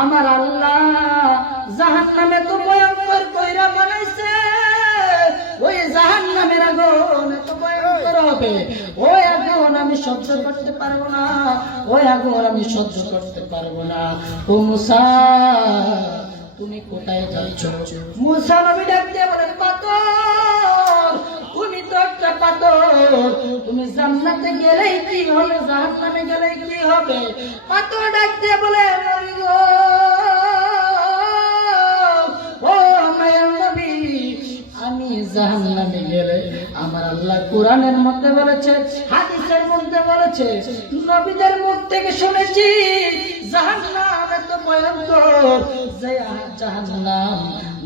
আমার আল্লাহ জাহান্নামে তো ভয়ঙ্কর কইরা বানাইছে, ওই জাহান্নামের আগুন এত ভয়ঙ্কর হবে, ওই আগুন আমি সহ্য করতে পারবো না, ওই আগুন আমি সহ্য করতে পারবো না। ও মুসা, তুমি কোথায় যাচ্ছ? মুসা নবী ডাক দিয়ে বলেন, পাথর, তুমি তো একটা পাথর, তুমি জান্নাতে গেলেই কি হবে, জাহান্নামে গেলেই কি হবে? পাথর ডাক দিয়ে বলে, নবী গো, ও মায়ার নবী, আমি জাহান্নামে গেলে আমার আল্লাহ কোরআনের মধ্যে বলেছে, হাদিসের মধ্যে বলেছে, নবীদের মুখ থেকে শুনেছি জাহান্নাম এত ভয়ঙ্কর যে জাহান্নাম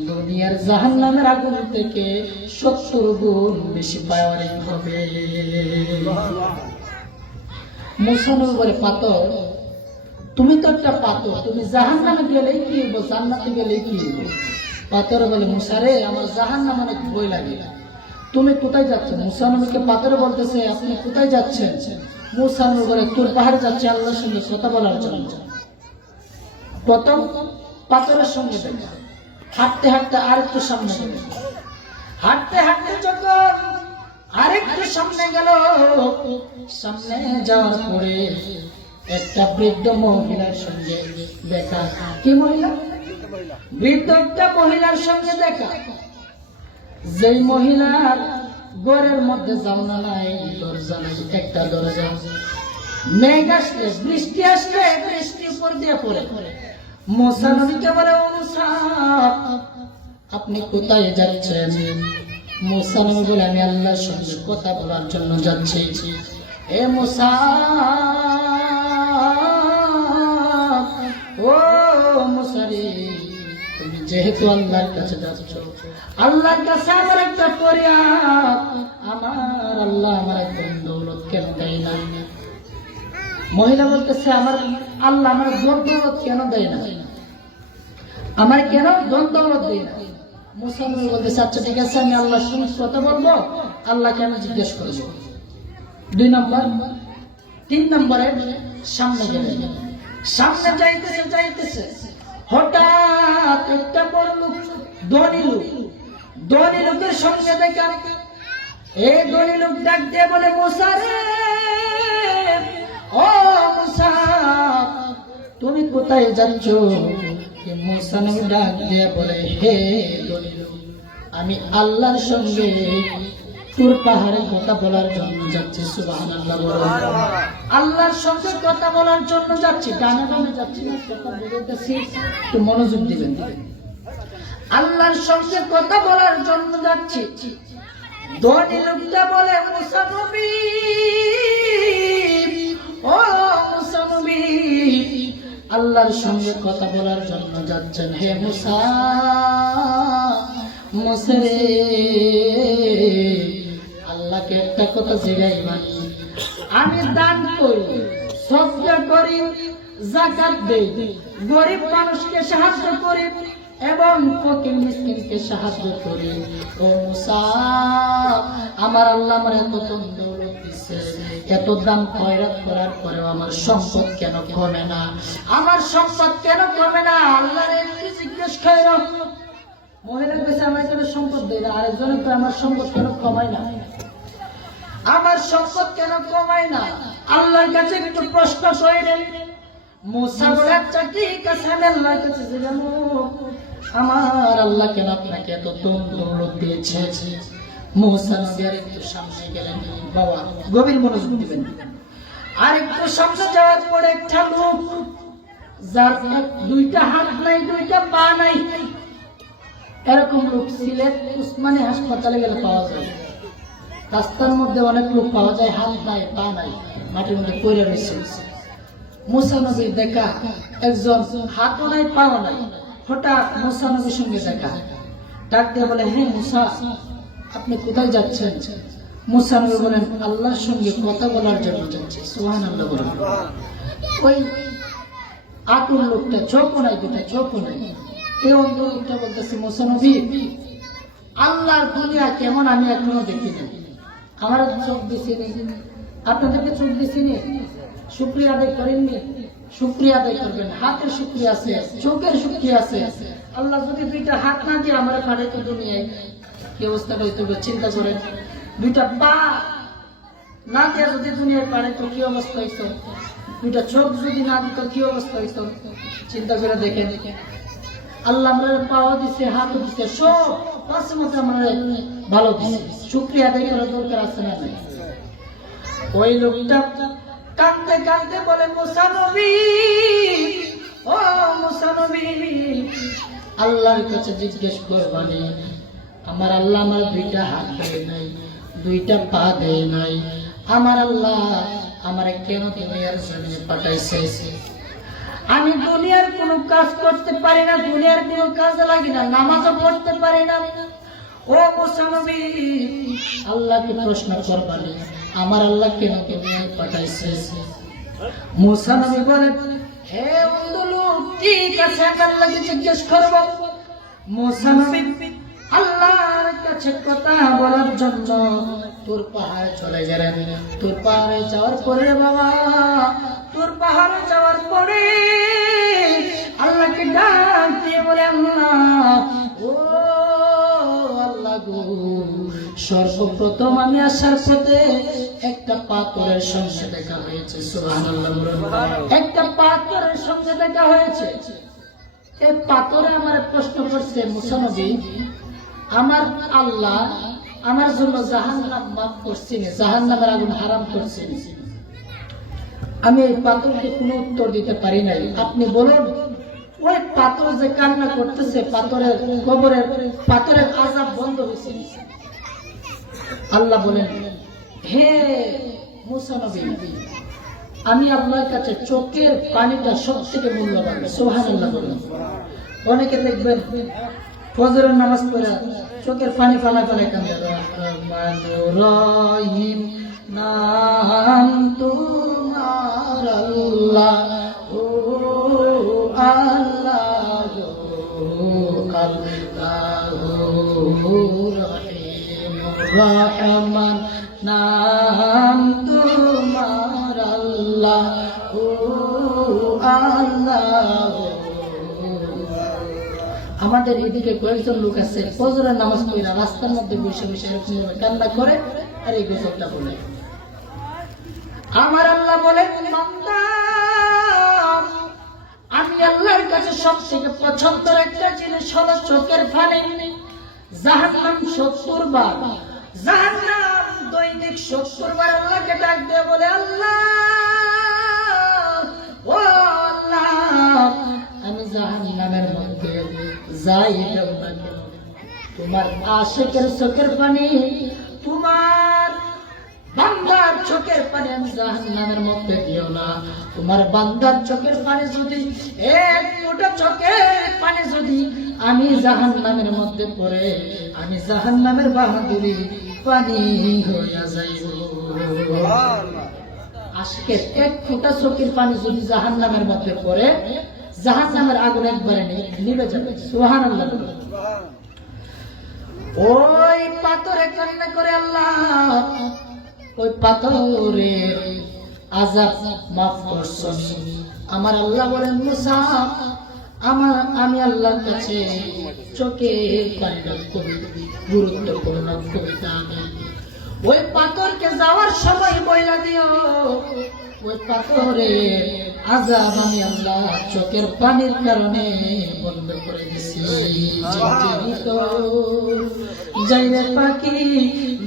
দুনিয়ার জাহান্নামের আগুন থেকে 70 গুণ বেশি পাওয়ারিং হবে। মুসা নবী বলে, পাথর, তুমি তো একটা পাথর, তুমি জাহান্নামে গেলেই কি হবো, জান্নাতে গেলেই কি হবো? পাথর বলে, মুসা রে, আমার জাহান্নাম অনেক ভয় লাগে, তুমি কোথায় যাচ্ছেন? মুসা নবীকে পাথর বলতেছে, আপনি কোথায় যাচ্ছেন? মুসা নবী বলে, তোর পাহাড়ে যাচ্ছে আল্লাহর সঙ্গে কথা বলার জন্য। প্রথম পাথরের সঙ্গে দেখা, হাঁটতে হাঁটতে আরেকটু সামনে গেল, হাঁটতে হাঁটতে যখন আরেকটু সামনে গেল, সামনে যাওয়ার পরে একটা বৃদ্ধ মহিলার সঙ্গে দেখা। কি মহিলা? বৃদ্ধ একটা মহিলার সঙ্গে দেখা, যেই মহিলার ঘরের মধ্যে জানলা নাই, দরজা নাই, একটা দরজা। মেঘ আসলে, বৃষ্টি আসলে বৃষ্টি উপর দিয়ে পড়ে। মুসা নবীকে বলে, ও মুসা, আপনি কোথায় যাচ্ছেন? মুসা নবী বলে, আমি আল্লাহর সঙ্গে কথা বলার জন্য যাচ্ছি। এ মুসা, ও মুসা রে, তুমি যেহেতু আল্লাহর কাছে যাচ্ছ, আল্লাহর কাছে আমার একটা ফরিয়াদ, আমার আল্লাহ আমার একদম দৌলত কেন দেয় না? মহিলা বলতেছে, আমার আল্লাহ আমার দৌলত কেন দেয় না, আমার কেন দৌলত দেয় না? মুসা নবী বলতেছে, আচ্ছা ঠিক আছে, আমি আল্লাহর সঙ্গে কথা বলবো, আল্লাহকে আমি জিজ্ঞেস করবো। 2 নম্বর। 3 নম্বরে সামনে গেলেন, সামনে যাইতেছে যাইতেছে হঠাৎ একটা বড় লোক, ধনী লোকের সঙ্গে দেখা। এই ধনী লোক ডাক দিয়ে বলে, মুসা রে, ও মুসা, তুমি কোথায় যাচ্ছ? মুসা নবী ডাক দিয়ে বলে, হে ধনী লোক, আমি আল্লাহর সঙ্গে তুর পাহাড়ে কথা বলার জন্য যাচ্ছি। সুবহানাল্লাহ বলো। আল্লাহর সঙ্গে কথা বলার জন্য যাচ্ছি, ডানে বামে যাচ্ছি না, কথা বলতেছি, একটু মনোযোগ দিবেন। আল্লাহর সঙ্গে কথা বলার জন্য যাচ্ছি। ধনী লোকটা বলে, মুসা নবী, ও মুসা নবী, আল্লাহর সঙ্গে কথা বলার জন্য যাচ্ছেন, হে মুসা, মুসা রে, আল্লাহকে একটা কথা জিজ্ঞাসা, আমি দান করি, সদকা করি, যাকাত দেই, গরিব মানুষকে সাহায্য করি এবং ফকির মিসকিনকে সাহায্য করি। ও মুসা, আমার আল্লাহ আমার এত দৌলত দিচ্ছে, এত দান খয়রাত করার পরেও আমার সম্পদ কেন কমে না? আমার সম্পদ কেন কমে না? আল্লাহর একটু জিজ্ঞেস করো। মহিলার কাছে আমার কেন সম্পদ দেয় না? আরেকজনের তো আমার সম্পদ কেন কমায় না? আমার সম্পদ কেন কমায় না? আল্লাহর কাছে একটু প্রশ্ন করেন। মুসা বলে, আচ্ছা ঠিক আছে, আমি আল্লাহর কাছে যাবো, আমার আল্লাহ কেন আপনাকে এত দৌলত দিয়েছে? মুসা নবী আর একটু সামনে গেলেন। বাবা গভীর মনোযোগ দিবেন। আর একটু সামনে যাওয়ার পরে একটা লোক, যার 2টা হাত নাই, 2টা পা নাই, এরকম লোক সিলেট উসমানী হাসপাতালে গেলে পাওয়া যায়। রাস্তার মধ্যে অনেক লোক পাওয়া যায়, হাত নাই, পা নাই, মাটির মধ্যে পড়ে রয়েছে। মুসা নবীর দেখা, একজন হাতও নাই, পাও নাই, হঠাৎ মুসা নবীর সঙ্গে দেখা। ডাক দিয়ে বলে, হে মুসা, আপনি কোথায় যাচ্ছেন? মুসা নবী বলেন, আল্লাহর সঙ্গে কথা বলার জন্য যাচ্ছি। সুবহানাল্লাহ বলেন। ওই আতুর লোকটা, চোখও নাই, 2টা চোখও নাই, এই অন্ধ লোকটা বলতেছে, মুসা নবী, আল্লাহর দুনিয়া কেমন আমি এখনো দেখিনি, আমার চোখ দিছিনি, আপনাদেরকে চোখ দিছিনি, শুকরিয়া আদায় করেননি, শুকরিয়া আদায় করবেন। হাতের শুকরিয়া আছে, চোখের শুকরিয়া আছে। আল্লাহ যদি দুইটা হাত না দিয়ে আমরা পাঠাইতো দুনিয়ায়, কি অবস্থা হইতো চিন্তা করেন। দুইটা পা না দিয়ে যদি দুনিয়ায় পাঠাইতো কি অবস্থা হইতো। দুইটা চোখ যদি না দিত কি অবস্থা হইতো, চিন্তা করে দেখেন। আল্লাহ আমরা পাওয়া দিছে, হাতও দিছে, সব পাঁচের মধ্যে আমরা ভালো দিছে। শুকরিয়া আদায় করার দরকার আছে না? ওই লোকটা কাঁদতে কাঁদতে বলে, মুসা নবী, ও মুসা নবী, আল্লাহর কাছে জিজ্ঞেস করবানি, আমার আল্লাহ আমার দুইটা হাত দেয় নাই, দুইটা পা দেয় নাই, আমার আল্লাহ আমারে কেন দুনিয়ার জমিনে পাঠাইছে? আমি দুনিয়ার কোনো কাজ করতে পারি না, দুনিয়ার কোনো কাজে লাগি না, নামাজও পড়তে পারি না। ও মুসা নবী, আল্লাহকে প্রশ্ন করবানি, আমার আল্লাহ কেন দুনিয়ায় পাঠাইছে? মুসা নবী বলে, হে অন্ধ লোক, ঠিক আছে, আল্লাহকে জিজ্ঞেস করব। মুসা নবী আল্লাহর কাছে কথা বলার জন্য তোর পাহাড়ে চলে গেলেন। তোর পাহাড়ে যাওয়ার পরে বাবা, তোর পাহাড়ে যাওয়ার পরে আল্লাহকে ডাক দিয়ে বলে, আল্লাহ, ও আল্লাহ গো, সর্বপ্রথম আমি আসার পথে একটা পাথরের সঙ্গে দেখা হয়েছে। সুবহানাল্লাহ, একটা পাথরের সঙ্গে দেখা হয়েছে। এই পাথরে আমার প্রশ্ন করছে, মুসা নবী, আমার আল্লাহ আমার জন্য জাহান্নাম মাফ করছেন, জাহান্নামের আগুন হারাম করছেন। আমি এই পাথরকে কোনো উত্তর দিতে পারি নাই। আপনি বলুন, ওই পাথর যে কান্না করতেছে, পাথরের কবরের পাথরের আযাব বন্ধ হয়েছে? আল্লাহ বলেন, হে মুসা নবী, আমি আল্লাহর কাছে চোখের পানিটা সবথেকে মূল্যবান। সুবহানাল্লাহ বলেন। অনেকে দেখবেন ফজরের নামাজ পড়ে চোখের পানি ফালা ফেলে কান্দে। রহমানুর রহিম নাম তোমার আল্লাহ, ও আল্লাহ, ও আল্লাহ, রহিম রহমান নাম তোমার আল্লাহ, ও আল্লাহ। আমাদের এদিকে কয়েকজন লোক আছে ফজরের নামাজ পড়ে রাস্তার মধ্যে বসে বসে এরকম কান্না করে আর এই গোসলটা বলে। আমার আল্লাহ বলে, আমি আল্লাহর কাছে সবথেকে পছন্দের একটা জিনিস হলো চোখের পানি। জাহান্নাম 70 বার, জাহান্নাম দৈনিক 70 বার আল্লাহকে ডাক দিয়ে বলে, আল্লাহ, ও আল্লাহ, আমি জাহান্নামের মধ্যে যাই যাব না কেন, তোমার আশিকের চোখের পানি, তোমার বান্দার চোখের পানি আমি জাহান্নামের মধ্যে দিও না। তোমার বান্দার চোখের পানি যদি, এক ফোঁটা চোখের পানি যদি আমি জাহান্নামের মধ্যে পড়ে, আমি জাহান্নামের বাহাদুরি পানি হইয়া যাইব। আশিকের এক ফোঁটা চোখের পানি যদি জাহান্নামের মধ্যে পড়ে, জাহান্নামের আগুন একবারে নিভে যাবে। সুবহানাল্লাহ। ওই পাথরে কান্না করে, আল্লাহ, ওই পাথরের আযাব মাফ করছেন। আমার আল্লাহ বলেন, মুসা, আমি আল্লাহর কাছে চোখের পানিটা খুবই গুরুত্বপূর্ণ কবিতা। ওই পাথরকে যাওয়ার সময় বইলা দিও, ওই পাথরের আযাব আমি আল্লাহ চোখের পানির কারণে বন্ধ করে দিছি। যাইরে পাখি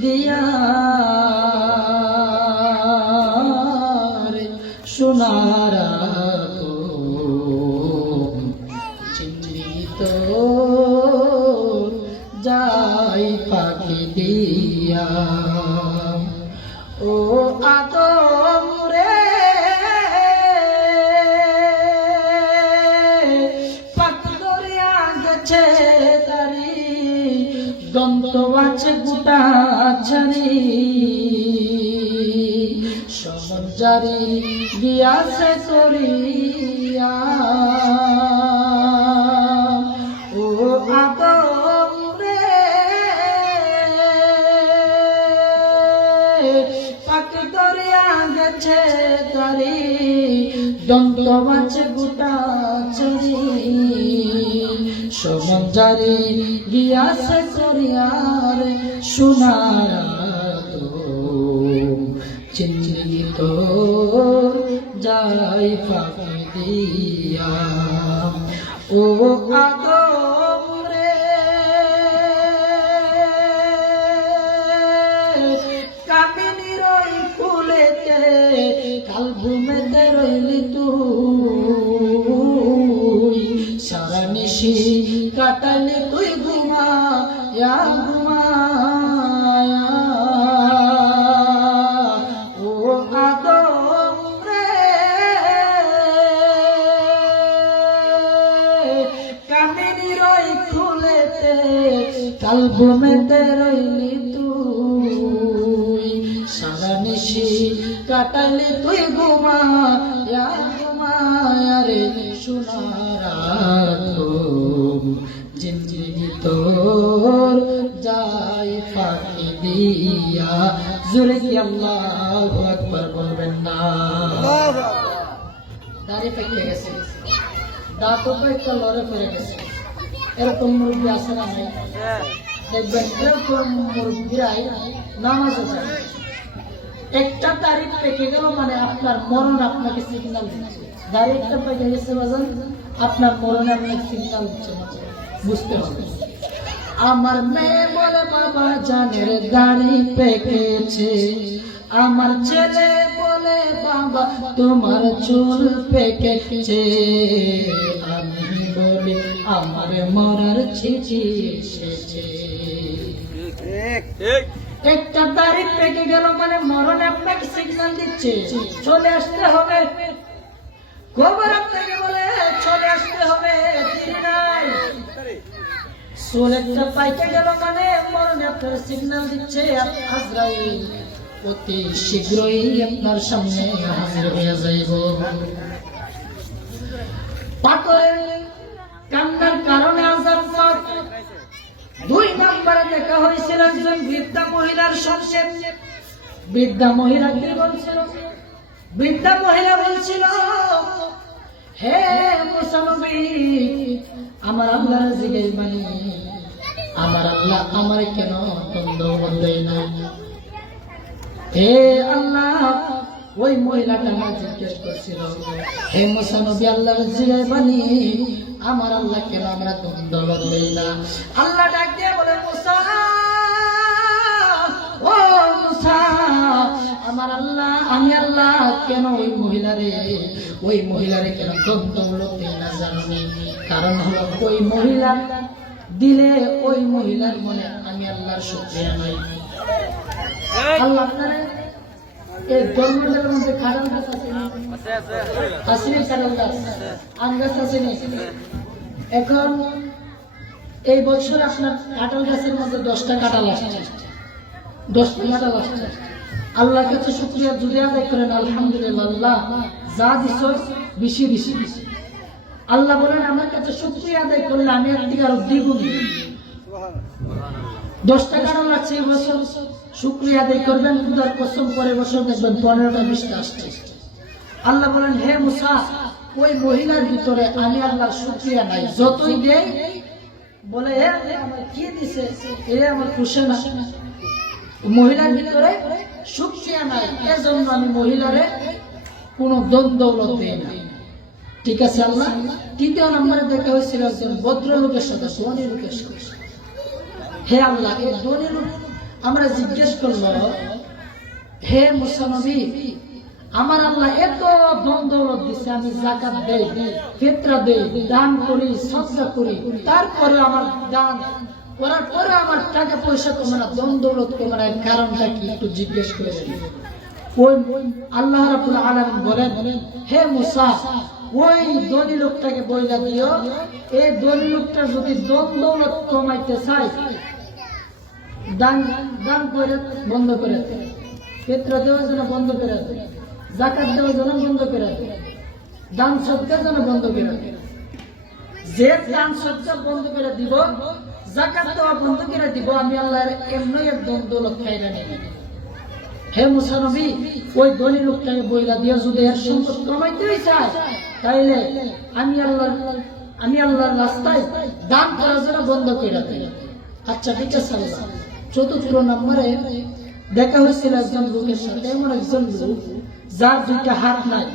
দিয়া সোনার চিন্তিত, যাই পাখি দিয়া, ও আদম রে, পাখি দরিয়া গেছে তারি, দন্ত আছে গোটা ছাড়ি, সমুদ্রারি গিয়াছে তরিয়া, ও আদম রে, পাখি দরিয়া গেছে তারি, দন্ত তোমাছে গোটা চরি সমঞ্জারে গিয়াছে করিয়ার সোনার জিন্দগি তোর যাই ফাঁকি দিয়া ও আদম রে কামিনীর ওই ফুলেতে কাল ঘুমেতে রইলি তুই সারা নিশি কাটালি তুই ঘুমায়া ঘুমায়া ও আদম রে কামিনীর ওই ফুলেতে কাল ঘুমেতে রইলি তুই সারা নিশি কাটালি তুই ঘুমায়া ঘুমায়া রে সোনার জিন্দগি তোর যাই ফাঁকি দিয়া জোরে কি আল্লাহু আকবার বলবেন না দাড়ি পেকে গেছে দাঁতও একটা লড়ে পড়ে গেছে এরকম মুরগি আছে না নাই দেখবেন এরকম মুরগিরাই নামাজে যায় একটা তারিখ পেকে গেল মানে আপনার মরণ আপনাকে সিগন্যাল দিচ্ছে দাড়ি একটা পেকে গেছে বাজান আপনার মরণে আপনাকে সিগন্যাল দিচ্ছে বুঝতে হবে আমার মেয়ে বলে বাবা জানের দাড়ি পেকেছে আমার ছেলে বলে বাবা তোমার চুল পেকেছে আমি বলি আমার মরার চিঠি এসেছে একটা তারিখ পেকে গেল মানে মরণ আপনাকে সিগন্যাল দিচ্ছে চলে আসতে হবে খবর আপনাকে বলে চলে আসতে হবে দেরি নাই চুল একটা পাইকে গেল মানে মরণ আপনার সিগন্যাল দিচ্ছে আজরাইল অতি শীঘ্রই আপনার সামনে হাজির হয়ে যাইব পাথরের কান্নার কারণে আযাব পাক দুই নম্বরে দেখা হয়েছিল একজন বৃদ্ধা মহিলার সঙ্গে বৃদ্ধা মহিলা কি বলছিল বৃদ্ধা মহিলা বলছিল হে মুসা নবী আমার আল্লাহর জিগাই মানি আমার আল্লাহ আমার কেন দণ্ড দেয় না হে আল্লাহ ওই মহিলাটা আমার জিজ্ঞেস করছিল হে মুসা নবী আল্লাহর জিগাই মানি আমার আল্লাহ কেন আমরা দণ্ড দেই না আল্লাহ ডাক দিয়ে বলে মুসা ও মুসা আমার আল্লাহ আমি আল্লাহ কেন ওই মহিলারে কেন দণ্ড দেই না জানি কারণ হলো ওই মহিলা দিলে ওই মহিলার মনে আমি আল্লাহর শুকরিয়া নাই আল্লাহ আপনারে এই জন্মের মধ্যে কাঁঠাল গাছ আছে কাঁঠাল গাছ আম গাছ আছে এখন এই বছর আপনার কাঁঠাল গাছের মধ্যে 10টা কাঁঠাল আসছে 10টা কাঁঠাল আসছে আল্লাহর কাছে শুকরিয়া যদি আদায় করেন আলহামদুলিল্লাহ আল্লাহ যা দিছ বেশি বেশি আল্লাহ বলেন আমার কাছে শুকরিয়া আদায় করলে আমি এর থেকে আরো দ্বিগুণ 10টা কাঁঠাল আছে এই বছর শুকরিয়া আদায় করবেন খুদার কসম পরে বছর দেখবেন 15টা 20টা আসছে আল্লাহ বলেন হে মুসা ওই মহিলার ভিতরে আমি আল্লাহর শুকরিয়া নাই যতই দেই বলে হে আমার কি দিছে এ আমার খুশি না মহিলার ভিতরে শুকরিয়া নাই এজন্য আমি মহিলারে কোনো দৌলত দেই না ঠিক আছে আল্লাহ তৃতীয় নম্বরে দেখা হয়েছিল একজন ভদ্রলোকের সাথে ধনী লোকের সাথে হে আল্লাহ এই ধনী লোক আমরা জিজ্ঞেস করলো হে মুসা নবী আমার আল্লাহ এত ধন দৌলত দিচ্ছে আমি যাকাত দেই ফিতরা দেই দান করি সদকা করি তারপরে আমার দান করার পরে আমার টাকা পয়সা কমে না ধন দৌলত কমে না এর কারণটা কি একটু জিজ্ঞেস করে ওই আল্লাহ রাব্বুল আলামিন বলেন হে মুসা ওই ধনী লোকটাকে বইলা দিও এই ধনী লোকটা যদি ধন দৌলত কমাইতে চায় দান দান করে বন্ধ করে ফিতরা দেওয়ার জন্য বন্ধ করে যাকাত দেওয়ার জন্য বন্ধ করে দান সদকার জন্য বন্ধ করে যে দান সদকা বন্ধ করে দিব যাকাত দেওয়া বন্ধ করে দিব আমি আল্লাহর এমনি এক দৌলত খাইরা নেই হে মুসা নবী ওই ধনী লোকটাকে বইলা দিয়ে যদি এর সম্পদ কমাইতেই চায় তাইলে আমি আল্লাহর রাস্তায় দান করার জন্য বন্ধ করে দিই। আচ্ছা ঠিক আছে। চতুর্থ নম্বরে দেখা হয়েছিল একজন লোকের সাথে, এমন একজন লোক যার দুইটা হাত নাই,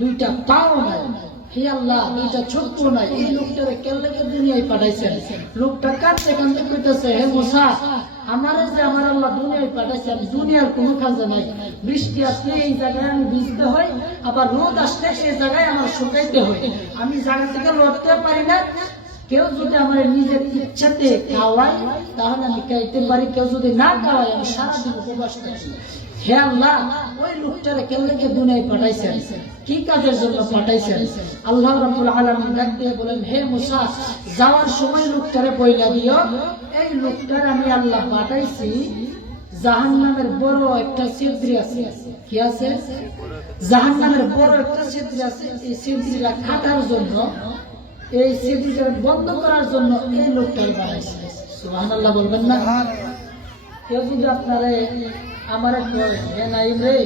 দুইটা পাও নাই, হে আল্লাহ দুইটা ছোট্ট নাই, এই লোকটারে কেল্লা দুনিয়ায় পাঠাইছেন। লোকটা কাঁদতে কাঁদতে কইতেছে, হে মুসা, আমারে যে আমার আল্লাহ দুনিয়ায় পাঠাইছেন, দুনিয়ার কোনো কাজে নাই। বৃষ্টি আসলে এই জায়গায় আমি ভিজতে হয়, আবার রোদ আসলে এই জায়গায় আমার শুকাইতে হয়, আমি জায়গা থেকে লড়তে পারি না। কেউ যদি আমার নিজের ইচ্ছাতে খাওয়ায় তাহলে আমি খাইতে পারি, কেউ যদি না খাওয়ায় আমি সারাদিন উপবাস থাকি। হে আল্লাহ, ওই লোকটারে কেল্লাকে দুনিয়ায় পাঠাইছেন, কি কাজের জন্য পাঠাইছেন? আল্লাহ রাব্বুল আলামিন ডাক দিয়ে বলেন, হে মুসা, যাওয়ার সময় লোকটারে বইলা দিও, এই লোকটার আমি আল্লাহ পাঠাইছি জাহান্নামের বড় একটা ছিদ্রি আছে। কি আছে? জাহান্নামের বড় একটা ছিদ্রি আছে, এই ছিদ্রিটা কাটার জন্য, এই ছিদ্রিটা বন্ধ করার জন্য এই লোকটারে বানাইছে। সুবহানাল্লাহ বলবেন না? কেউ যদি আপনারে আমার হে নাইম রে,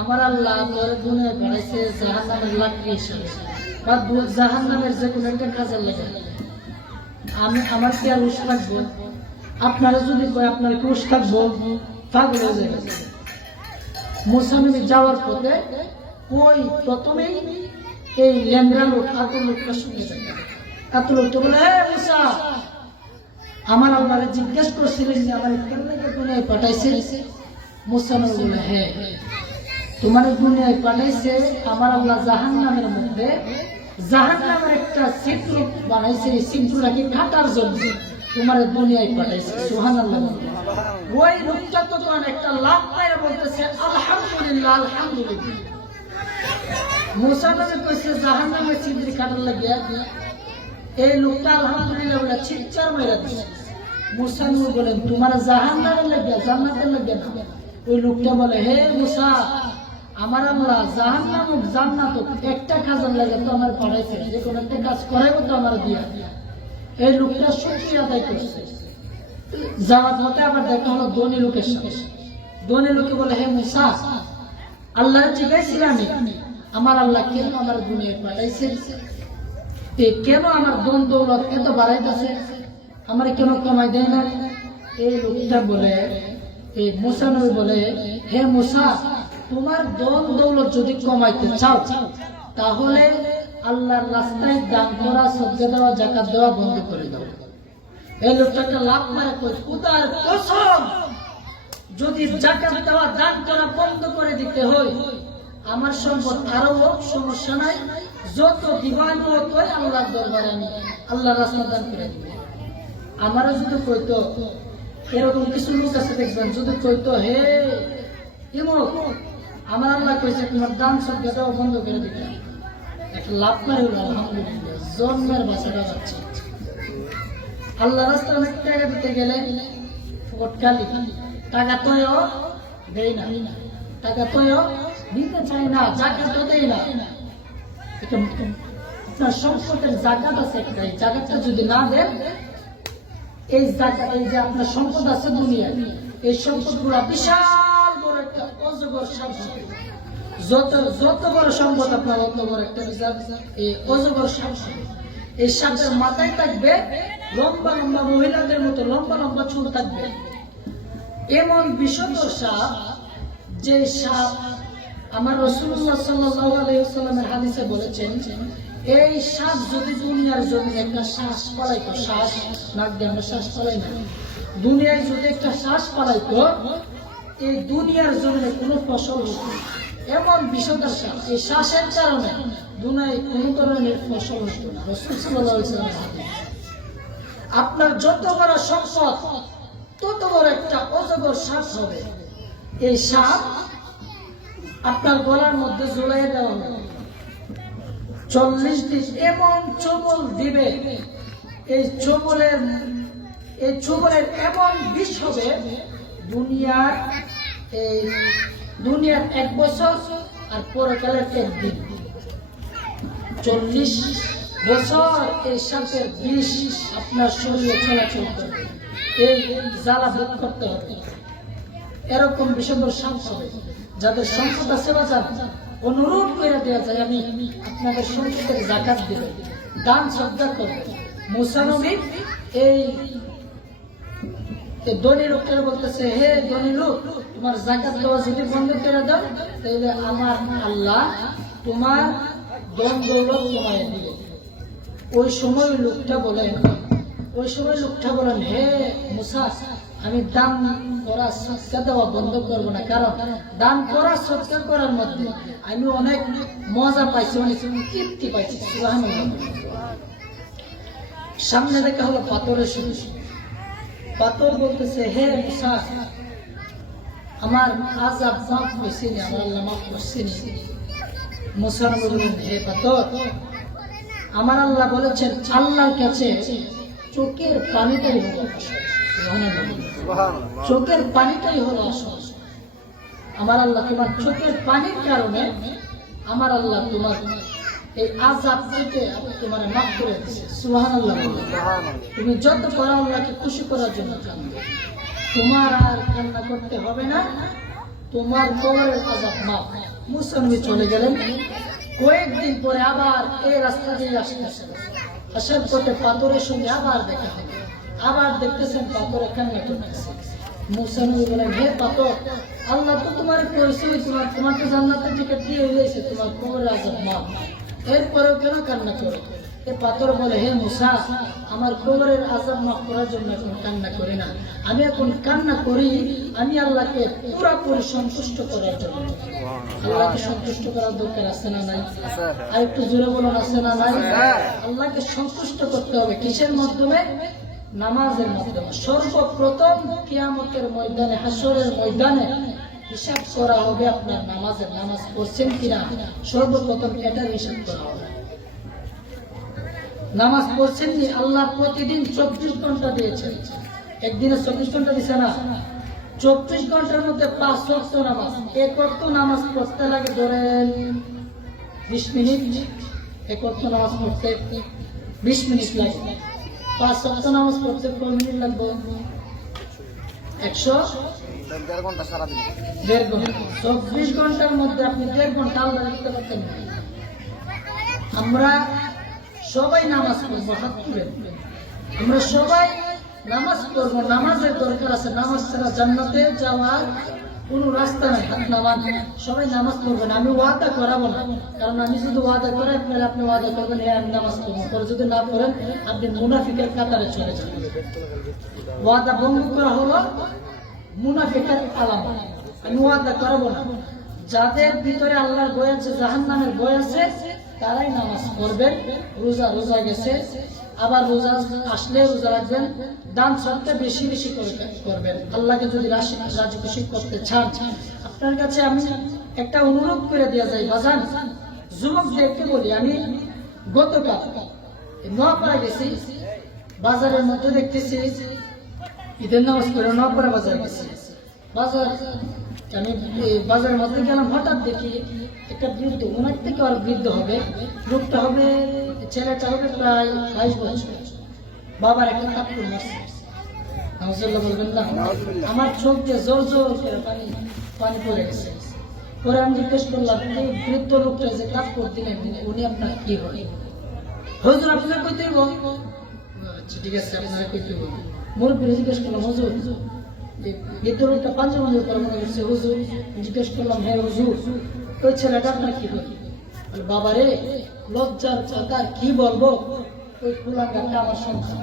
আমার আল্লাহ তোরে দুনিয়ায় বানাইছে জাহান্নামের লাকড়ি হিসেবে বা জাহান্নামের যে কোনো একটা কাজের লেগে, আমার কি আর উস থাকবো? আপনারা যদি কয় আপনার কি উস থাকবো? পাগল হয়ে যাবে। মুসা নবী যাওয়ার পথে ওই প্রথমেই এই ল্যাংড়া লোক কাতর লোকটা শুনে যায়। কাতর লোকটা বলে, হে মুসা, আমার আল্লাহরে জিজ্ঞেস করছিলেন যে আমার কেল্লাকে দুনিয়ায় পাঠাইছে? মুসা নবী বলে, হ্যাঁ, তোমার দুনিয়ায় পাঠাইছে আমার আল্লাহ জাহান্নামের মধ্যে, জাহান্নামের একটা ছিদ্র বানাইছে, এই ছিদ্রটাকে কাটার জন্য তোমার দুনিয়ায় পাঠাইছে। সুবহানাল্লাহ। ওই লোকটা তো একটা লাভ পাইয়া বলতেছে, আলহামদুলিল্লাহ আলহামদুলিল্লাহ। মুসা নবী কইছে জাহান্নামের ছিদ্র কাটার লাগিয়া, এই লোকটা আলহামদুলিল্লাহ বলে চিৎকার মেরে দিচ্ছে। মুসা নবী বলেন, তোমার জাহান্নামের লাগিয়া, জান্নাতের লাগিয়া না। ওই লোকটা বলে, হে মুসা, আমার আল্লাহ জাহান্নাম ও জান্নাত একটা কাজের লাগে তো আমার পাঠাইছে, যে কোনো একটা কাজ করাইবো তো আমার দিয়া। এই লোকটা শুকরিয়া আদায় করছে। যাওয়ার পথে আবার দেখা হলো ধনী লোকের সাথে। ধনী লোকে বলে, হে মুসা, আল্লাহর জিজ্ঞাসিলাম আমার আল্লাহ কেন আমার দুনিয়ায় পাঠাইছে, কেন আমার ধন দৌলত এত বাড়াইতেছে, আমার কেন কমাই দেয় না? এই লোকটা বলে, এই মুসা নবী বলে, হে মুসা, তোমার ধন দৌলত যদি কমাইতে চাও তাহলে আল্লাহর রাস্তায় দান করা, সদকা দেওয়া, যাকাত দেওয়া বন্ধ করে দাও। এই লোকটাকে লাভ মারে কই, খোদার কসম, যদি যাকাত দেওয়া, দান করা বন্ধ করে দিতে হয়, আমার সম্পদ আরো হোক, সমস্যা নাই, যত দিবান হোক আল্লাহর দরবারে আমি আল্লাহর রাস্তা দান করে দিব। আমারও যদি কইতো, এরকম কিছু লোক আছে দেখবেন, যদি কইতো, হে ইমুক, আমার আল্লাহ কইছে তোমার দান সদকা দেওয়া বন্ধ করে দিতে, একটা লাভ মারে হলো আলহামদুলিল্লাহ, জন্মের বাচ্চাটা যাচ্ছে। আল্লাহ রাস্তা অনেক টাকা দিতে গেলে ফটকালি, টাকা তোও দেই না, টাকা তোও দিতে চাই না, যাকাত দেই না। আপনার সম্পদের জাকাত আছে একটা, এই জাকাতটা যদি না দেন, এই জাকাত, এই যে আপনার সম্পদ আছে দুনিয়ায়, এই সম্পদগুলো বিশাল বড় একটা অজগর সাপ। যত বড় সম্পদ আপনার অত বড় একটা এই অজগর সাপ। এই সাপের মাথায় থাকবে লম্বা লম্বা মহিলাদের মতো লম্বা লম্বা চুল থাকবে। এমন বিষধর সাপ, যে সাপ আমার রাসূলুল্লাহ সাল্লাল্লাহু আলাইহি ওয়াসাল্লামের হাদিসে বলেছেন, এই সাপ যদি দুনিয়ার জমিনে একটা শ্বাস পালাইতো, শ্বাস নাক দিয়ে আমরা শ্বাস পালাই না, দুনিয়ায় যদি একটা শ্বাস পালাইতো, এই দুনিয়ার জমিনে কোনো ফসল হতো। এমন বিষধর সাপ, এই শ্বাসের কারণে দুনিয়ায় কোনো ধরনের ফসল হতো না। রাসূল সাল্লাল্লাহু আলাইহি ওয়াসাল্লামের হাদিস। আপনার যত বড় সম্পদ, তত বড় একটা অজগর সাপ হবে। এই সাপ আপনার গলার মধ্যে ঝুলাই দেওয়া হবে, 40 দিন এমন চবল দিবে, এই চবলের এমন বিষ হবে, দুনিয়ার 1 বছর আর পরকালের 1 দিন। 40 বছর এই সাপের বিষ আপনার শরীরে চলাচল করবে, এই জ্বালা ভোগ করতে হবে। এরকম বিষধর সাপ হবে। যাদের সম্পদ আছে বাজার, অনুরোধ করে দেওয়া যায় আমি আপনাদের সম্পদের যাকাত দেব, দান সদকা করব। মুসা নবী এই ধনী লোকটা বলতেছে, হে ধনী লোক, তোমার যাকাত দেওয়া যদি বন্ধ করে দাও তাহলে আমার আল্লাহ তোমার ধন দৌলত তোমায় দিবে। ওই সময় লোকটা বলেন, হে মুসা, আমি দান করা সৎকা দেওয়া বন্ধ করবো না, কারণ দান করা সৎকা করার মধ্যে আমি অনেক মজা পাইছি, অনেক তৃপ্তি পাইছি। সুবহানাল্লাহ। সামনে দেখা হলো পাথরের শুরু। পাথর বলতেছে, হে মুসা, আমার আযাব মাফ করছিনি, আমার আল্লাহ মাফ করছিনি। মুসা বললেন, হে পাথর, আমার আল্লাহ বলেছেন আল্লাহর কাছে চোখের পানিটাই হলো আসল। চোখের পানিটাই হলো আসল। আমার আল্লাহ তোমার চোখের পানির কারণে আমার আল্লাহ তোমার এই আযাব থেকে তোমার মাফ করে দিয়েছে। সুবহানাল্লাহ। তুমি যত পারো আল্লাহকে খুশি করার জন্য কাঁদবে, তোমার আর কান্না করতে হবে না, তোমার কবরের আযাব মাফ। মুসা নবী চলে গেলেন। কয়েকদিন পরে আবার এই রাস্তা দিয়ে আসতেছেন, আসার পথে পাথরের সঙ্গে আবার দেখা হবে। আবার দেখতেছেন পাথরে কান্না করতেছে। মুসা নবী বলেন, হে পাথর, আল্লাহ তো তোমার পরিচয়, তোমাকে জান্নাতের টিকিট দিয়ে হয়েছে, তোমার কবরের আযাব মাফ, এরপরেও কেন কান্না করো? এ পাথর বলে, হে মুসা, আমার কবরের আযাব মাফ করার জন্য এখন কান্না করি না, আমি এখন কান্না করি আমি আল্লাহকে পুরোপুরি সন্তুষ্ট করার জন্য। আল্লাহকে সন্তুষ্ট করার দরকার আছে না নাই? আর একটু জোরে বলুন, আছে না নাই? আল্লাহকে সন্তুষ্ট করতে হবে কিসের মাধ্যমে? নামাজের মাধ্যমে। সর্বপ্রথম কিয়ামতের ময়দানে, হাসরের ময়দানে হিসাব করা হবে আপনার নামাজের, নামাজ পড়ছেন কিনা, সর্বপ্রথম এটার হিসাব করা হবে। নামাজ পড়ছেন কি? আল্লাহ প্রতিদিন 24 ঘন্টা দিয়েছেন, একদিনে 24 ঘন্টা দিছে না, 24 ঘন্টার মধ্যে 5 ওয়াক্ত নামাজ। এক ওয়াক্ত নামাজ পড়তে লাগে ধরেন 20 মিনিট, এক ওয়াক্ত নামাজ পড়তে 20 মিনিট লাগে। 5 ওয়াক্ত নামাজ পড়তে কত মিনিট লাগবে? 1.5 ঘন্টা সারাদিন, 1.5 ঘন্টা। 24 ঘন্টার মধ্যে আপনি 1.5 ঘন্টা আল্লাহ দিতে পারতেন। আমরা সবাই নামাজ পড়বো, হাত তুলে আমরা সবাই নামাজ পড়বো। নামাজের দরকার আছে, নামাজ ছাড়া জান্নাতে যাওয়ার কোনো রাস্তা নাই। হাত নামাজ, সবাই নামাজ পড়বেন। আমি ওয়াদা করাবো না, কারণ আমি শুধু ওয়াদা করাই আপনারা, আপনি ওয়াদা করবেন হ্যাঁ আমি নামাজ পড়বো, পরে যদি না পড়েন আপনি মুনাফিকের কাতারে চলে যাবেন। ওয়াদা ভঙ্গ করা হলো মুনাফিকের আলামত। আমি ওয়াদা করাবো না। যাদের ভিতরে আল্লাহর ভয় আছে, জাহান্নামের ভয় আছে, তারাই নামাজ পড়বেন। রোজা গেছে, আবার রোজা আসলে রোজা রাখবেন। দান সদকা বেশি বেশি করবেন। আল্লাহকে যদি রাজি খুশি করতে চান, আপনার কাছে আমি একটা অনুরোধ করে দেওয়া যায় বাজান, যুবকদেরকে বলি, আমি গতকাল নোয়াপাড়া গেছি, বাজারের মধ্যে দেখতেছি ঈদের নামাজ পড়ে নোয়াপাড়া বাজার গেছি। আমি বাজারের মধ্যে গেলাম, হঠাৎ দেখি একটা বৃদ্ধ, ওনার থেকে আর বৃদ্ধ হবে, লোকটা হবে, ছেলেটা হবে প্রায় 22 বছর, বাবার একটা থাপ্পড় মারছে। নাউজুবিল্লাহ বলবেন না? আমার চোখ দিয়ে জোর জোর করে পানি পড়ে গেছে। পরে আমি জিজ্ঞেস করলাম, এই বৃদ্ধ লোকটা যে থাপ্পড় দিলেন উনি আপনার কি হয়? হুজুর আপনার কইতেই বল। আচ্ছা ঠিক আছে, আপনারা কইতেই বল। মুরব্বী জিজ্ঞেস করলাম, হুজুর বৃদ্ধ লোকটা পাঞ্জাবি করে মনে করছে হুজুর। জিজ্ঞেস করলাম, হ্যাঁ হুজুর, ওই ছেলেটা আপনার কি হয়? বাবারে লজ্জার কথা কি বলবো, ওই কুলাঙ্গারটা আমার সন্তান।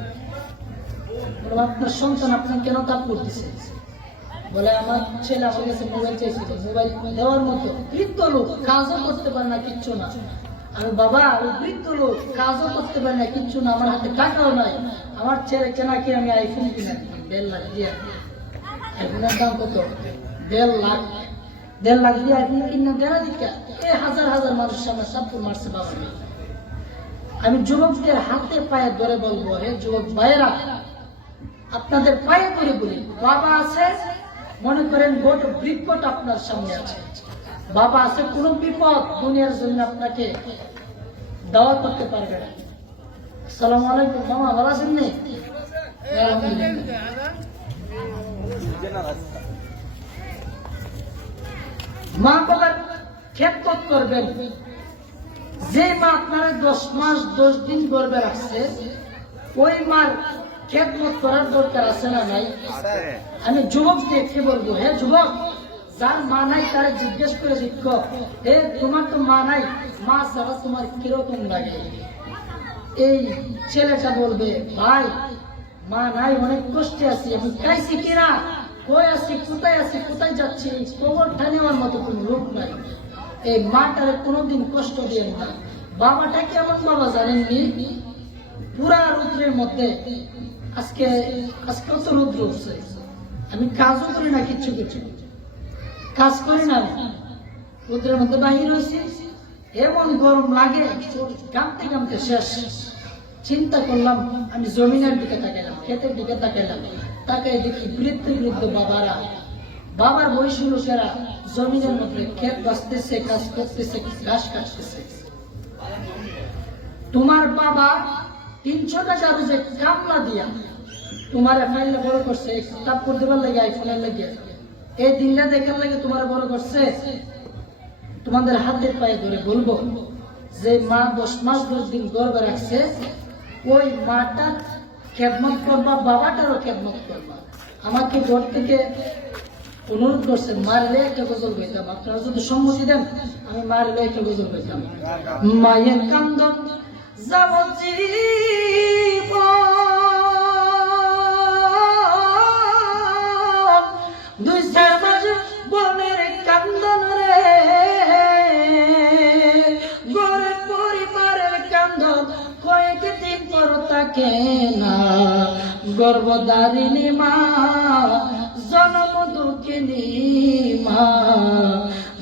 আপনার সন্তান আপনার কেন তাপ করতেছে? বলে আমার ছেলে আমার কাছে মোবাইল চাইছিল, মোবাইল দেওয়ার মতো। বৃদ্ধ লোক কাজও করতে পারে না, কিচ্ছু না। আর বাবা ওই বৃদ্ধ লোক কাজও করতে পারে না, কিচ্ছু না, আমার হাতে টাকাও নাই। আমার ছেলে কেনা কি আমি আইফোন কিনা 1.5 লাখ দিয়ে। আইফোনের দাম কত? 1.5 লাখ। 1.5 লাখ দিয়ে আইফোন কিনা দেনা দিকা। এই হাজার হাজার মানুষ সামনে সাপ্পুর মারছে বাবা। আমি যুবকদের হাতে পায়ে ধরে বলবো, হে যুবক ভাইয়েরা, আপনাদের পায়ে ধরে বলি, বাবা আছে মনে করেন গোটা বৃক্ষটা আপনার সামনে আছে, বাবা আছে, কোন বিপদ দুনিয়ার জন্য আপনাকে দাওয়াত করতে পারবে না। আসসালামু আলাইকুম মামা, ভালো আছেন নি? মা বাবার খেদমত করবেন। যে মা আপনার 10 মাস 10 দিন গর্ভে রাখছে, ওই মার খেদমত করার দরকার আছে না নাই? আমি যুবকদেরকে বলবো, হে যুবক, যার মা নাই তারা জিজ্ঞেস করে দেখো, হে তোমার তো মা নাই, মা ছাড়া তোমার কিরকম লাগে? এই ছেলেটা বলবে, ভাই মা নাই, অনেক কষ্টে আছি, আমি খাইছি কিনা, কই আছি, কোথায় আছি, কোথায় যাচ্ছি, খবরটা নেওয়ার মতো কোন লোক নাই। এই মাটারে কোনোদিন কষ্ট দিয়ে না। বাবাটা কেমন বাবা জানেননি? পুরা রুদ্রের মধ্যে, আজকেও তো রুদ্র উঠছে, আমি কাজও করি না, কিচ্ছু কাজ করি না, রুদ্রের মধ্যে বাহির হয়েছি, এমন গরম লাগে, কামতে কামতে শেষ। চিন্তা করলাম, আমি জমিনের দিকে তাকাইলাম, ক্ষেতের দিকে তাকাইলাম, তাকাই দেখি বৃদ্ধ বৃদ্ধ বাবারা, বাবার বয়সী লোকেরা জমিনের মধ্যে ক্ষেত বাঁচতেছে, কাজ করতেছে, ঘাস কাটতেছে। তোমার বাবা 300 টাকা রোজে কামলা দিয়া তোমার ফাইলে বড় করছে, তারপর দেবার লাগে, আইফোনের লাগে, এই দিনটা দেখার লাগে তোমার বড় করছে। তোমাদের হাতের পায়ে ধরে বলবো, যে মা 10 মাস 10 দিন গর্ভে রাখছে, ওই মাটা খেদমত করবা, বাবাটারও খেদমত করবা। আমাকে ঘর থেকে অনুরোধ করছে, মারলে একটা গজল গাইতাম, আপনারা যদি সম্মতি দেন আমি মারলে একটা গজল গাইতাম। মায়ের কান্দন যাবজ্জীবন, 2-4 মাস বনের কান্দন রে, গড়ে পরিবারের কান্দন কয়েকদিন পর থাকে না। গর্ভধারিণী মা, জনম দুঃখিনী মা,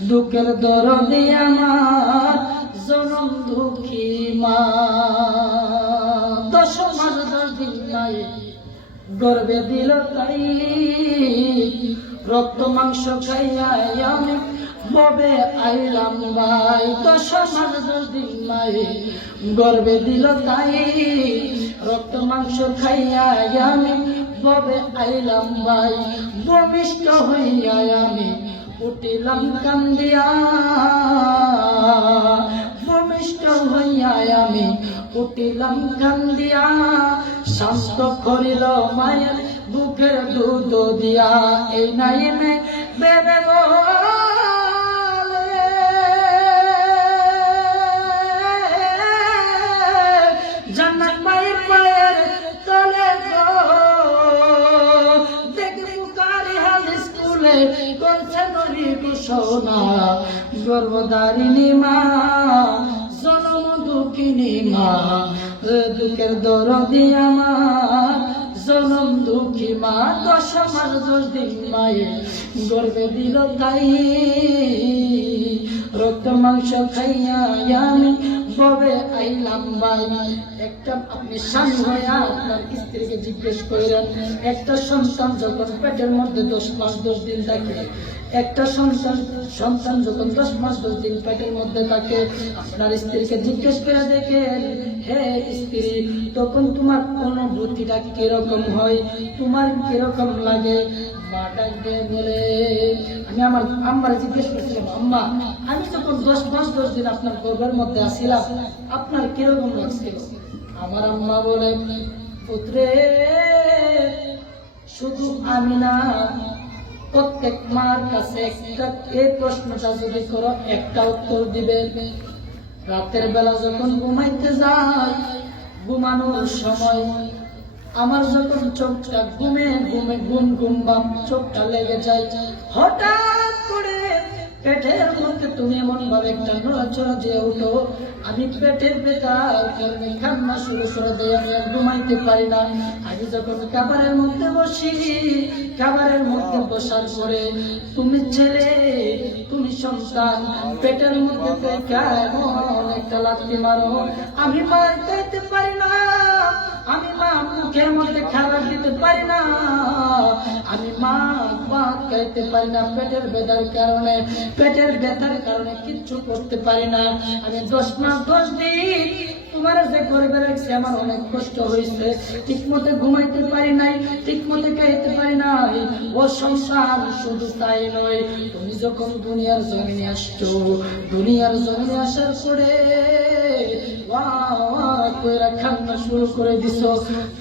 দুঃখের দরদে আমার জনম দুঃখী মা। 10 মাস 10 দিন নাই গর্ভে দিল তাই, রক্ত মাংস খাইয়া আমি ববে আইলাম ভাই। 10 মাস 10 দিন নাই গর্ভে দিল তাই, রক্ত মাংস খাইয়া আমি ববে আইলাম ভাই। ভূমিষ্ঠ হইয়া আমি উঠিলাম কান্দিয়া, ভূমিষ্ঠ হইয়া আমি উঠিলাম কান্দিয়া, শান্ত করিল মায়ের বুকের দুধ দিয়া। এই নাইমে বেবে বলে, জান্নাত মায়ের পায়ের তলে গো, দেখি বুখারী হাদিস স্কুলে করছে নবী ঘোষণা। গর্ভধারিণী মা, জনম দুঃখিনী মা, দুঃখের দরদি আমার জনম দুঃখী মা। 10 মাস 10 দিন মায়ে গর্ভে দিল তাই, রক্ত মাংস খাইয়া আমি ববে আইলাম ভাই। একটা আপনি স্বামী হইয়া আপনার স্ত্রীকে জিজ্ঞেস করেন, একটা সন্তান যখন পেটের মধ্যে 10 মাস 10 দিন থাকে, একটা সন্তান যখন 10 মাস 10 দিন পেটের মধ্যে থাকে, আপনার স্ত্রীকে জিজ্ঞেস করে দেখেন, হে স্ত্রী, তখন তোমার অনুভূতিটা কিরকম হয়, তোমার কিরকম লাগে? মা ডাক দিয়ে বলে, আমি আমার আম্মারে জিজ্ঞেস করছিলাম, আম্মা আমি যখন 10 মাস 10 দিন আপনার গর্ভের মধ্যে আসিলাম, আপনার কিরকম লাগছিল? আমার আম্মা বলে, পুত্রে শুধু আমি না, প্রত্যেক মার কাছে একটা এই প্রশ্নটা যদি করো, একটা উত্তর দিবে। রাতের বেলা যখন ঘুমাইতে যায়, ঘুমানোর সময় আমার যখন চোখটা ঘুমে ঘুমে ঘুম ভাব চোখটা লেগে যায়, হঠাৎ করে পেটের মধ্যে তুমি এমন ভাবে একটা নড়াচড়া দিয়ে উঠো, আমি পেটের ব্যথার কারণে কান্না শুরু করে দেয়, আমি আর ঘুমাইতে পারি না। আমি যখন খাবারের মধ্যে বসি, খাবারের মধ্যে বসার পরে তুমি ছেলে, তুমি সন্তান পেটের মধ্যে দেখা এমন একটা লাথি মারো, আমি মার খাইতে পারি না, আমি মা মুখের মধ্যে খাবার দিতে পারি না, আমি মা ভাত খাইতে পারি না, পেটের ব্যথার কারণে, পেটের ব্যথার কারণে কিচ্ছু করতে পারি না। আমি 10 মাস 10 দিন তোমার যে গরিবে রাখছে আমার অনেক কষ্ট হয়েছে, ঠিক মতো ঘুমাইতে পারি নাই, ঠিক মতো খাইতে পারি নাই। ও সংসার শুধু তাই নয়, তুমি যখন দুনিয়ার জমিনে আসছো, দুনিয়ার জমিনে আসার পরে ওয়া ওয়া কইরা কান্না শুরু করে দিছো।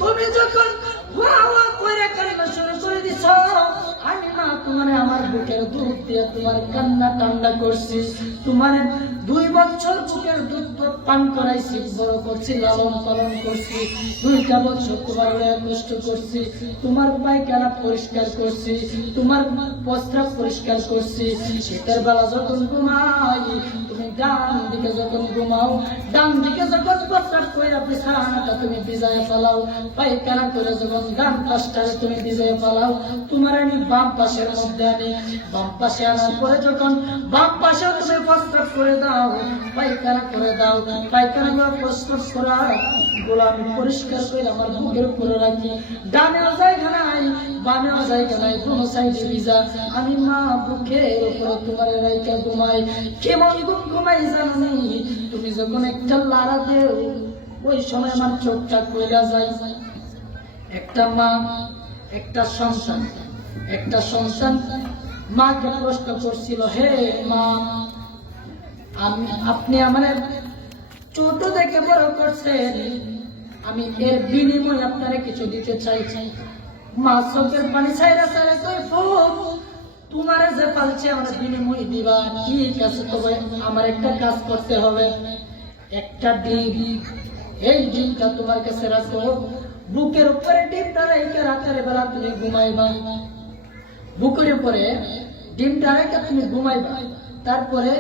তুমি যখন ওয়া ওয়া কইরা কান্না শুরু করে দিছো, আমি মা তোমার আমার বুকের দুধ দিয়ে তোমার কান্না ঠান্ডা করছি, তোমার 2 বছর বুকের দুধ পান করাইছি, বড় করছি, লালন পালন করছি, 2টা বছর তোমার কষ্ট করছি, তোমার পায়খানা পরিষ্কার করছি, তোমার প্রস্রাব পরিষ্কার করছি। শীতের বেলা যখন ঘুমাই তুমি ডান দিকে যখন ঘুমাও, ডান দিকে যখন প্রস্রাব করে বিছানাটা তুমি ভিজায় ফেলাও, পায়খানা করে যখন ডান পাশটারে তুমি ভিজায় ফেলাও, তোমার আমি বাম পাশের মধ্যে আনি, বাম পাশে আনার পরে যখন বাম পাশেও তুমি প্রস্রাব করে দাও, পায়খানা করে দাও, পায়খানা করে প্রস্রাব করা গুলো আমি পরিষ্কার করে আমার বুকের উপরে রাখি। ডানেও জায়গা নাই, বামেও জায়গা নাই, দুনো সাইডে ভিজা, আমি মা বুকের উপরে তোমার রাইকা ঘুমাই। কেমন ঘুমাই জানি, তুমি যখন একটা লাড়া দেও ওই সময় আমার চোখটা কইলা যায়। একটা মা, একটা সন্তান, একটা সন্তান মাকে প্রশ্ন করছিল, হে মা, আপনি আমার ছোট থেকে বড় করছেন, আমি এর বিনিময়ে আপনারা কিছু দিতে চাইছি। মা চোখের পানি ছাইরা ছাড়ে কই, ফুক তোমার যে পালছে আমার বিনিময় দিবা, ঠিক আছে, তবে আমার একটা কাজ করতে হবে। একটা ডিম, এই ডিমটা তোমার কাছে রাখো, বুকের উপরে ডিমটা রেখে রাতের বেলা তুমি ঘুমাইবা, বুকের উপরে ডিমটা রেখে তুমি ঘুমাইবা, তারপরে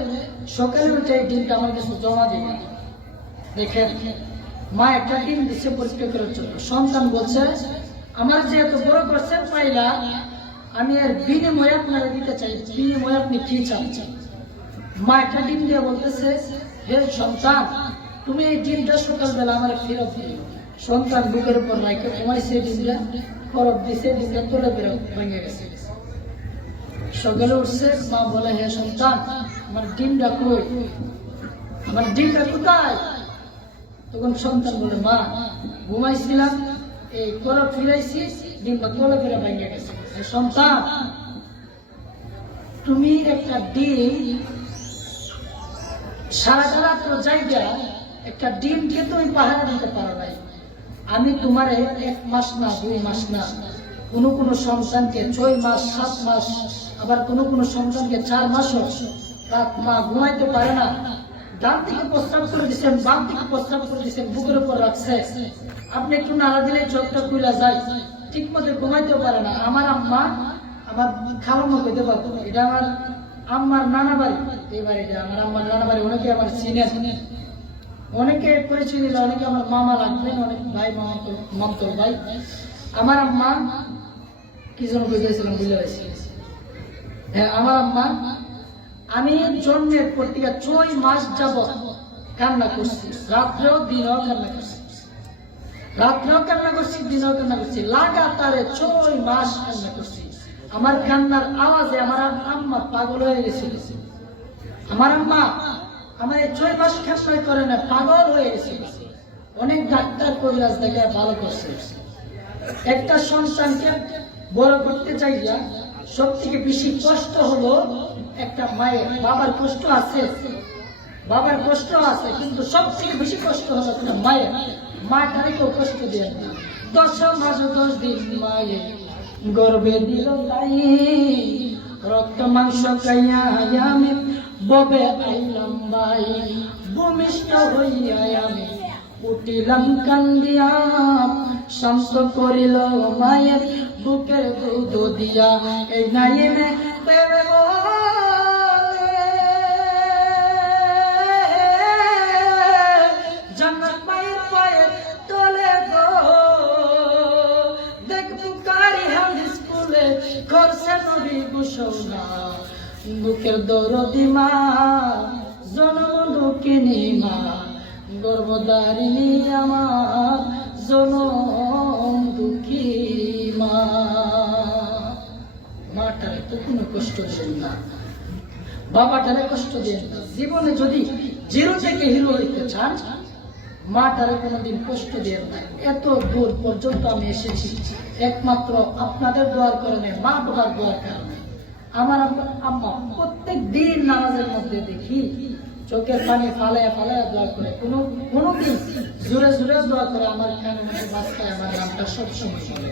সকালে উঠে এই ডিমটা আমার কাছে জমা দিবা। দেখেন, মা একটা ডিম দিচ্ছে পরিষ্কার করার জন্য, সন্তান বলছে আমার যেহেতু বড় করছেন পাইলা, আমি এর বিনিময়ে আপনারা দিতে চাই, বিনিময়ে আপনি কি চান? মা একটা ডিম দিয়ে বলতেছে, হে সন্তান, তুমি এই ডিমটা সকালবেলা আমার ফেরত দিও। সন্তান বুকের উপর রাখে ঘুমাইছে, ডিমটা ফেরত দিছে, ডিমটা তোলে ভেঙে গেছে। সকালে উঠছে, মা বলে, হে সন্তান, আমার ডিমটা কই, আমার ডিমটা কোথায়? তখন সন্তান বলে, মা ঘুমাইছিলাম, এই করে ফিরাইছি, ডিমটা তোলে ফিরে ভেঙে গেছে। সন্তান, তুমি একটা ডিম সারাটা রাত্র জায়গা একটা ডিমকে তুমি পাহারা দিতে পারো নাই, আমি তোমার 1 মাস না 2 মাস না, কোনো সন্তানকে 6 মাস 7 মাস, আবার কোনো সন্তানকে 4 মাসও রাত মা ঘুমাইতে পারে না, ডান দিকে প্রস্রাব করে দিচ্ছেন, বাম দিকে প্রস্রাব করে দিচ্ছেন, বুকের উপর রাখছে, আপনি একটু নাড়া দিলে চোখটা খুলে যায়, ঠিক মতো ঘুমাইতেও পারে না। আমার আম্মা, আমার খালাম্মা কইতে পারতো, এটা আমার আম্মার নানা বাড়ি, এই বাড়িটা আমার আম্মার নানা বাড়ি। অনেকে আমার চিনে, অনেকে পরিচয় দিল, অনেকে আমার মামা লাগবে, অনেক ভাই, মামতর ভাই। আমার আম্মা কি যেন বুঝেছিলাম, বুঝে পাইছি। হ্যাঁ, আমার আম্মা, আমি জন্মের পর থেকে 6 মাস যাবত কান্না করছি, রাত্রেও দিনেও কান্না করছি, রাত্রেও কান্না করছি, দিনেও কান্না করছি, লাগাতারে 6 মাস কান্না করছি। আমার কান্নার আওয়াজে আমার আম্মা পাগল হয়ে গেছিল। আমার আম্মা আমার এই 6 মাস কান্না করে না, পাগল হয়ে গেছিল। অনেক ডাক্তার কবিরাজ দেখে ভালো করছে। একটা সন্তানকে বড় করতে চাইয়া সব থেকে বেশি কষ্ট হলো একটা মায়ের। বাবার কষ্ট আছে, বাবার কষ্ট আছে, কিন্তু সব থেকে বেশি কষ্ট হলো একটা মায়ের। মাটারে কেউ কষ্ট দেয় না। 10 মাস 10 দিন মায়ের গর্বে দিল তাই, রক্ত মাংস খাইয়া আমি ববে আইলাম ভাই, ভূমিষ্ঠ হইয়া আমি উঠিলাম কান্দিয়া, শান্ত করিল মায়ের বুকের দুধ দিয়া। এই নাইমে প্রেমে জান্নাত মায়ের পায়ের তলে গো, দেখ বুকারি হাদিস স্কুলে করছে নবী ঘোষণা, বুকের দরদি মা, জনম দুঃখিনী মা, গর্ভধারিণী আমার জনম দুঃখী মা। মাটারে তো কোনো কষ্ট দেন না, বাবাটারে কষ্ট দেন না। জীবনে যদি 0 থেকে হিরো হইতে চান, মাটারে কোনোদিন কষ্ট দিয়ে না। এত দূর পর্যন্ত আমি এসেছি একমাত্র আপনাদের দোয়ার কারণে, মা বাবার দোয়ার কারণে। আমার আম্মা প্রত্যেক দিন নামাজের মধ্যে দেখি চোখের পানি ফালায় ফালায় দোয়া করে, কোনোদিন জোরে জোরে দোয়া করে আমার কানের মধ্যে বাচ্চায় আমার নামটা সবসময় চলে।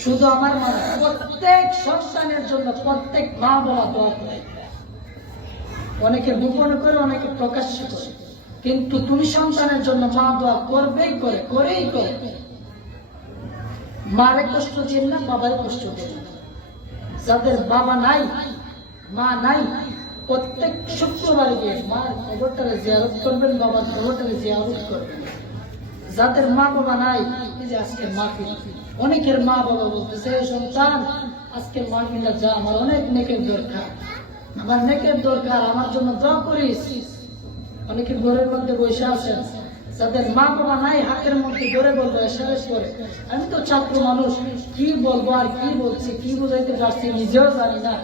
শুধু আমার মা, প্রত্যেক সন্তানের জন্য প্রত্যেক মা বাবা দোয়া করে, অনেকে গোপন করে, অনেকে প্রকাশ্য করে, কিন্তু তুমি সন্তানের জন্য মা দোয়া করবেই করে, করেই করে। মারে কষ্ট দিন না, বাবারে কষ্ট দিন না। যাদের বাবা নাই, মা নাই, প্রত্যেক শুক্রবারে গিয়ে মার খবরটারে জিয়ারত করবেন, বাবার খবরটারে জিয়ারত করবেন। যাদের মা বাবা নাই, এই যে আজকে মাহফিল, অনেকের মা বাবা বলতেছে সন্তান আজকে মাহফিলটা যা, আমার অনেক নেকের দরকার, আমার নেকের দরকার, আমার জন্য দোয়া করিস। অনেকে ঘরের মধ্যে বসে আছেন, যাদের মা বাবা নাই, হাতের মধ্যে ধরে বলবো এসএমএস করে। আমি তো ছাত্র মানুষ, কি বলবো আর কি বলছি, কি বুঝাইতে পারছি নিজেও জানি না।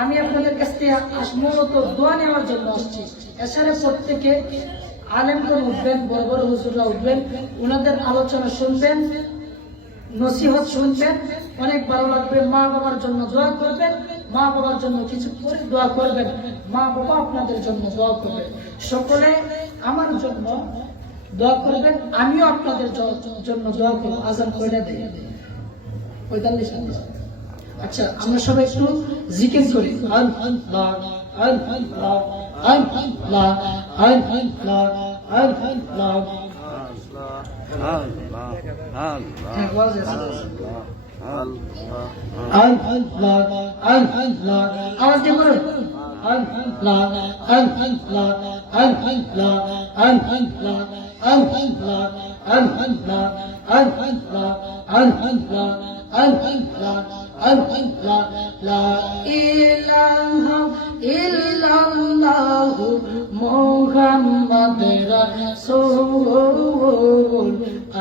আমি আপনাদের কাছ থেকে মূলত দোয়া নেওয়ার জন্য আসছি। এছাড়া প্রত্যেকে আলেমগণ উঠবেন, বড় বড় হুজুররা উঠবেন, ওনাদের আলোচনা শুনবেন, নসিহত শুনবেন, অনেক ভালো লাগবে। মা বাবার জন্য দোয়া করবেন, মা বাবার জন্য কিছু করে দোয়া করবেন, মা বাবা আপনাদের জন্য দোয়া করবেন। সকলে আমার জন্য দোয়া করবেন, আমিও আপনাদের জন্য দোয়া করব। আজান কয়টা দেয়? 45। আচ্ছা, আমরা সবাই একটু জিকির করি। আল্লাহ আল্লাহ আল্লাহ আল্লাহ আল্লাহ। আওয়াজ দিয়ে বলুন আল্লাহ আল্লাহ আল্লাহ আল্লাহ আল্লাহ আল্লাহ আল্লাহ আল্লাহ আল্লাহ আল্লাহ। লা ইলাহা ইল্লাল্লাহু মুহাম্মাদুর রাসূল।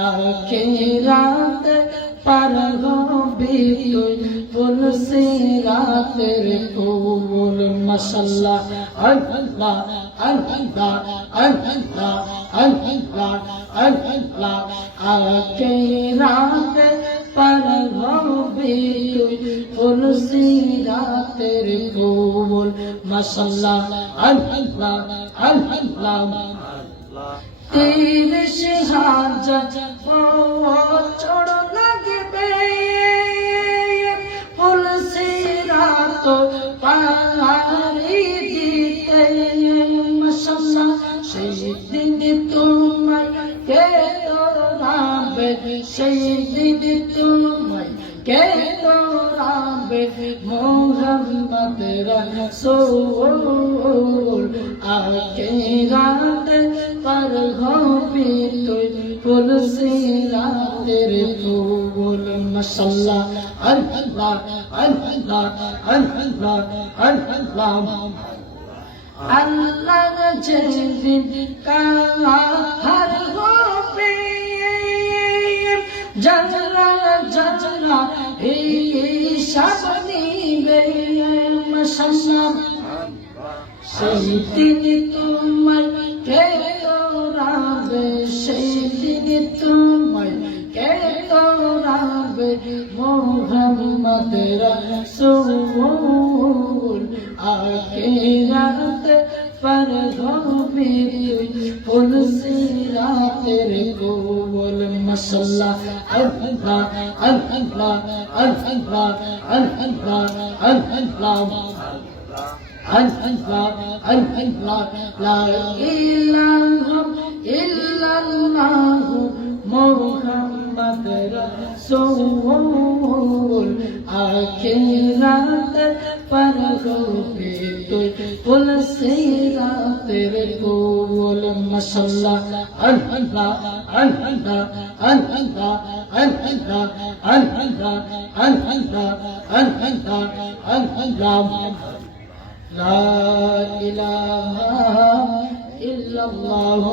আখিরাত পার হবি তুই সিরাতের ফুল। মাশাআল্লাহ আল্লাহ আল্লাহ আল্লাহ আল্লাহ আল্লাহ। আখিরাত পার হবি তুই সিরাতের ফুল। মাশাআল্লাহ আল্লাহ আল্লাহ। 30,000 বছর লাগবে ফুল সিরাত পারি দিতে। মাশাআল্লাহ সেই দিন তোমায় কে তোরাবে, সেই দিন তোমায় কে তোরাবে মুহাম্মদ রাসূল। আখিরাত পার হবি তুই ফুল সিরাতের ফুল। মাশাআল্লাহ আল্লাহ আল্লাহ আল্লাহ আল্লাহ। আল্লাহ যেদিন কাহার হবে জজরা জজরা হিসাব নিবে। মাশাআল্লাহ সেই দিন তোমায় কে তোরাবে, সেই দিন তোমায় কে তোরাবে মুহাম্মদ রাসূল। আখিরাত পার হবি ফুল সিরাতের ফুল। মাশাআল্লাহ আল্লাহ আল্লাহ আল্লাহ আল্লাহ আল্লাহ আল্লাহ আল্লাহ। লা ইলাহা ইল্লাল্লাহু মুহাম্মাদুর রাসূল। আখিরাত পার হবি তুই ফুল সিরাতের ফুল। মাশাআল্লাহ আল্লাহ আল্লাহ আল্লাহ আল্লাহ আল্লাহ আল্লাহ আল্লাহ আল্লাহ। لا إله إلا الله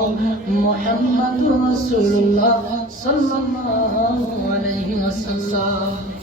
محمد رسول الله صلى الله عليه وسلم.